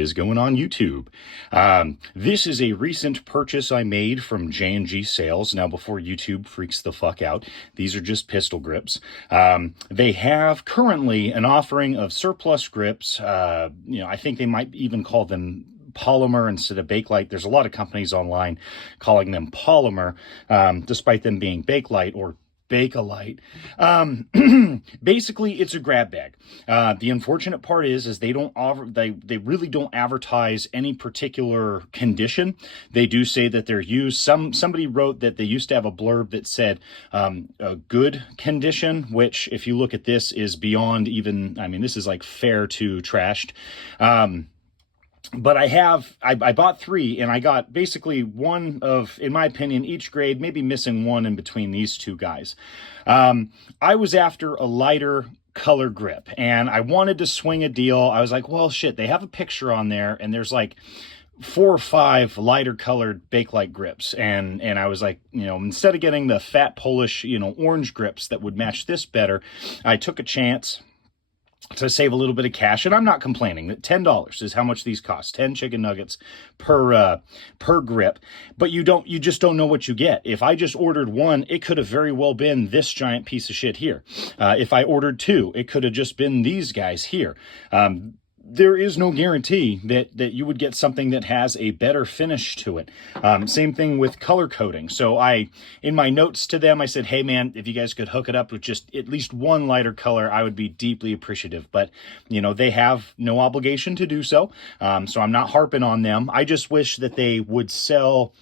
is going on YouTube? This is a recent purchase I made from J&G Sales. Now, before YouTube freaks the fuck out, these are just pistol grips. They have currently an offering of surplus grips. I think they might even call them polymer instead of Bakelite. There's a lot of companies online calling them polymer, despite them being Bakelite or Bakelite. Basically, it's a grab bag. The unfortunate part is they don't offer, they really don't advertise any particular condition. They do say that they're used. Somebody wrote that they used to have a blurb that said a good condition, which if you look at this is beyond even, I mean, this is like fair to trashed. But I bought 3 and I got basically one of, in my opinion, each grade, maybe missing one in between these two guys. I was after a lighter color grip and I wanted to swing a deal. I was like, well, shit, they have a picture on there and there's like 4 or 5 lighter colored Bakelite grips. And I was like, instead of getting the fat Polish, orange grips that would match this better, I took a chance to save a little bit of cash, and I'm not complaining. That $10 is how much these cost. 10 chicken nuggets per grip, but you just don't know what you get. If I just ordered 1, it could have very well been this giant piece of shit here. If I ordered 2, it could have just been these guys here. There is no guarantee that you would get something that has a better finish to it. Same thing with color coding. So in my notes to them, I said, hey man, if you guys could hook it up with just at least one lighter color, I would be deeply appreciative. But, they have no obligation to do so. So I'm not harping on them. I just wish that they would sell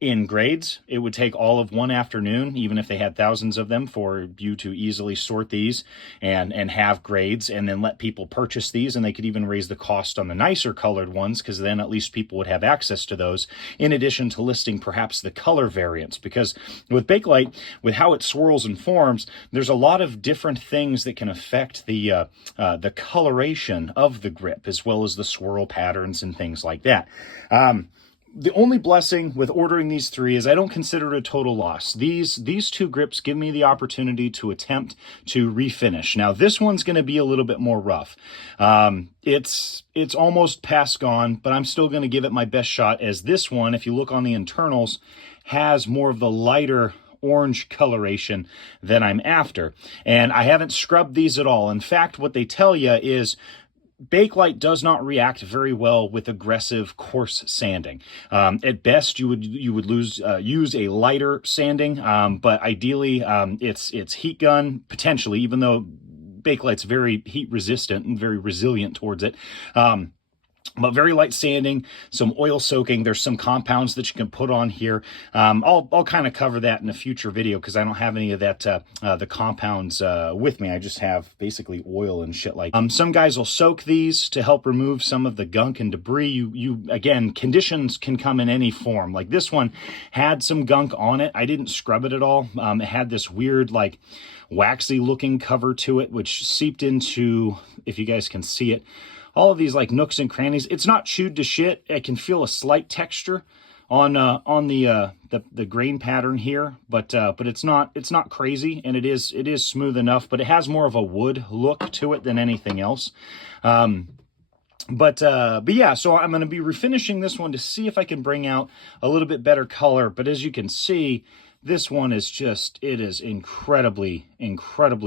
in grades. It would take all of one afternoon, even if they had thousands of them, for you to easily sort these and have grades and then let people purchase these. And they could even raise the cost on the nicer colored ones, because then at least people would have access to those, in addition to listing perhaps the color variants. Because with Bakelite, with how it swirls and forms, there's a lot of different things that can affect the coloration of the grip, as well as the swirl patterns and things like that. The only blessing with ordering these 3 is I don't consider it a total loss. These 2 grips give me the opportunity to attempt to refinish. Now, this one's going to be a little bit more rough. It's almost past gone, but I'm still going to give it my best shot, as this one, if you look on the internals, has more of the lighter orange coloration than I'm after. And I haven't scrubbed these at all. In fact, what they tell you is Bakelite does not react very well with aggressive, coarse sanding. At best, you would use a lighter sanding, but ideally, it's heat gun potentially. Even though Bakelite's very heat resistant and very resilient towards it. But very light sanding, some oil soaking. There's some compounds that you can put on here. I'll kind of cover that in a future video, because I don't have any of that, the compounds with me. I just have basically oil and shit like some guys will soak these to help remove some of the gunk and debris. Again, conditions can come in any form. Like this one had some gunk on it. I didn't scrub it at all. It had this weird, like, waxy looking cover to it, which seeped into, if you guys can see it, all of these like nooks and crannies. It's not chewed to shit. I can feel a slight texture on the grain pattern here, but it's not crazy, and it is smooth enough, but it has more of a wood look to it than anything else. But yeah, so I'm going to be refinishing this one to see if I can bring out a little bit better color. But as you can see, this one is it is incredibly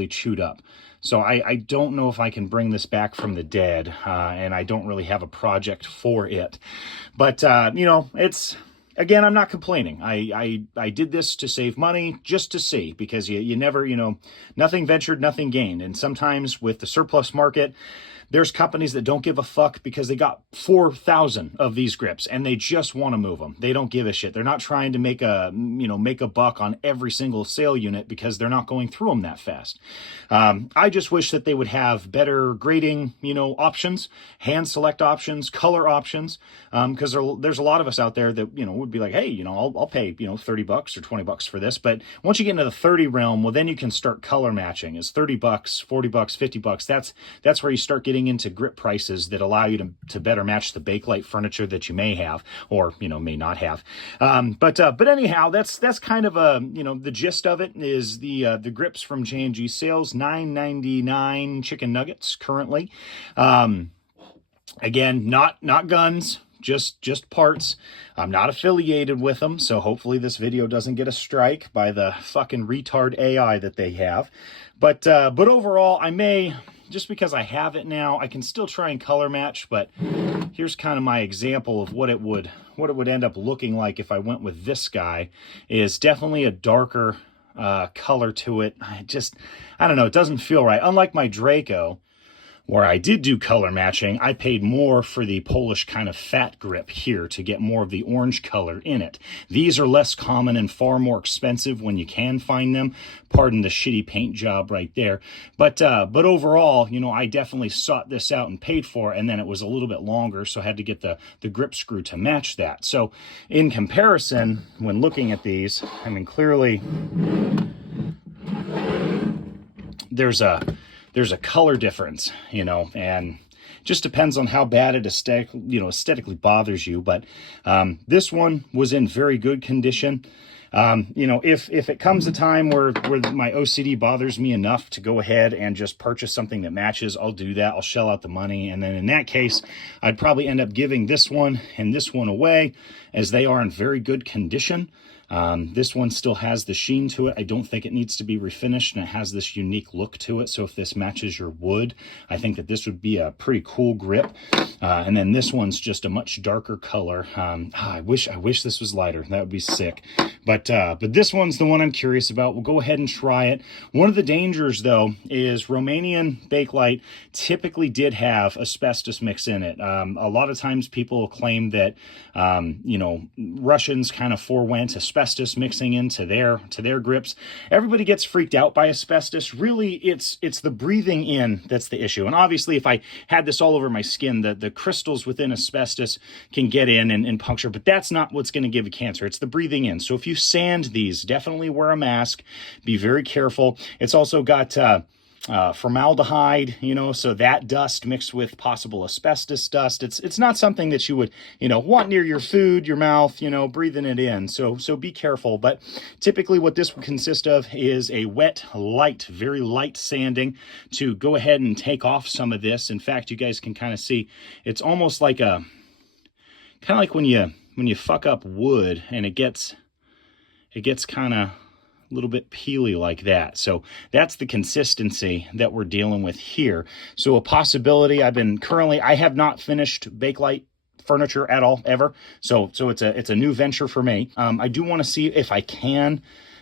chewed up. So I don't know if I can bring this back from the dead, and I don't really have a project for it. But, it's, again, I'm not complaining. I did this to save money, just to see, because you never, nothing ventured, nothing gained. And sometimes with the surplus market, there's companies that don't give a fuck because they got 4,000 of these grips and they just want to move them. They don't give a shit. They're not trying to make a buck on every single sale unit, because they're not going through them that fast. I just wish that they would have better grading, options, hand select options, color options, because there's a lot of us out there that, would be like, hey, I'll pay, $30 or $20 for this. But once you get into the 30 realm, well, then you can start color matching. It's $30, $40, $50. That's where you start getting into grip prices that allow you to better match the Bakelite furniture that you may have, or may not have. But anyhow, that's kind of the gist of it is the grips from J&G Sales, $9.99 chicken nuggets currently. Again, not guns, just parts. I'm not affiliated with them, so hopefully this video doesn't get a strike by the fucking retard AI that they have. But overall, I may, just because I have it now, I can still try and color match, but here's kind of my example of what it would end up looking like if I went with this guy. Is definitely a darker color to it. I don't know, it doesn't feel right. Unlike my Draco, where I did do color matching, I paid more for the Polish kind of fat grip here to get more of the orange color in it. These are less common and far more expensive when you can find them. Pardon the shitty paint job right there. But overall, you know, I definitely sought this out and paid for it, and then it was a little bit longer, so I had to get the grip screw to match that. So in comparison, when looking at these, I mean, clearly there's a color difference, you know, and just depends on how bad it aesthetically bothers you. But this one was in very good condition. You know, if it comes a time where my OCD bothers me enough to go ahead and just purchase something that matches, I'll do that. I'll shell out the money. And then in that case, I'd probably end up giving this one and this one away, as they are in very good condition. This one still has the sheen to it. I don't think it needs to be refinished, and it has this unique look to it. So if this matches your wood, I think that this would be a pretty cool grip. And then this one's just a much darker color. I wish this was lighter. That would be sick. But this one's the one I'm curious about. We'll go ahead and try it. One of the dangers, though, is Romanian Bakelite typically did have asbestos mix in it. A lot of times people claim that, you know, Russians kind of forewent asbestos mixing into their grips. Everybody gets freaked out by asbestos. Really, it's the breathing in that's the issue. And obviously, if I had this all over my skin, the crystals within asbestos can get in and puncture, but that's not what's going to give you cancer. It's the breathing in. So if you sand these, definitely wear a mask. Be very careful. It's also got formaldehyde, you know, so that dust mixed with possible asbestos dust. It's not something that you would, you know, want near your food, your mouth, you know, breathing it in. So be careful. But typically what this would consist of is a wet, very light sanding to go ahead and take off some of this. In fact, you guys can kind of see, it's almost like when you fuck up wood and it gets kind of a little bit peely like that. So that's the consistency that we're dealing with here. So a possibility, I have not finished Bakelite furniture at all, ever. So it's a new venture for me. I do want to see if I can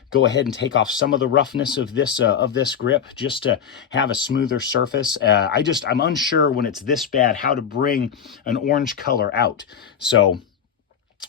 go ahead and take off some of the roughness of this grip, just to have a smoother surface. I'm unsure when it's this bad how to bring an orange color out. So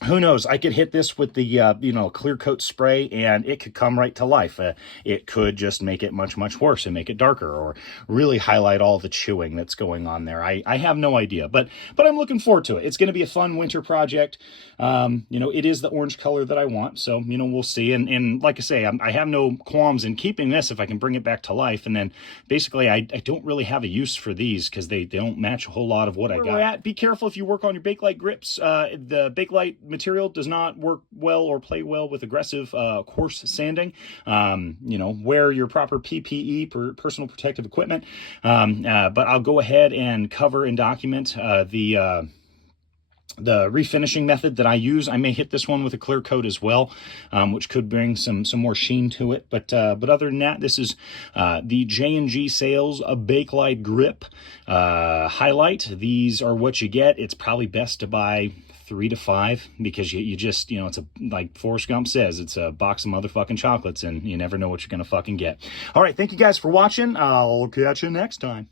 who knows? I could hit this with the, you know, clear coat spray and it could come right to life. It could just make it much, much worse and make it darker, or really highlight all the chewing that's going on there. I have no idea, but I'm looking forward to it. It's going to be a fun winter project. You know, it is the orange color that I want. So, you know, we'll see. And like I say, I have no qualms in keeping this if I can bring it back to life. And then basically I don't really have a use for these because they don't match a whole lot of what I got. Be careful if you work on your Bakelite grips. The Bakelite material does not work well or play well with aggressive coarse sanding. You know, wear your proper PPE, personal protective equipment. But I'll go ahead and cover and document the refinishing method that I use. I may hit this one with a clear coat as well, which could bring some more sheen to it. But other than that, this is the J&G Sales Bakelite Grip Highlight. These are what you get. It's probably best to buy 3 to 5 because you just, you know, it's like Forrest Gump says, it's a box of motherfucking chocolates and you never know what you're gonna fucking get. All right, thank you guys for watching. I'll catch you next time.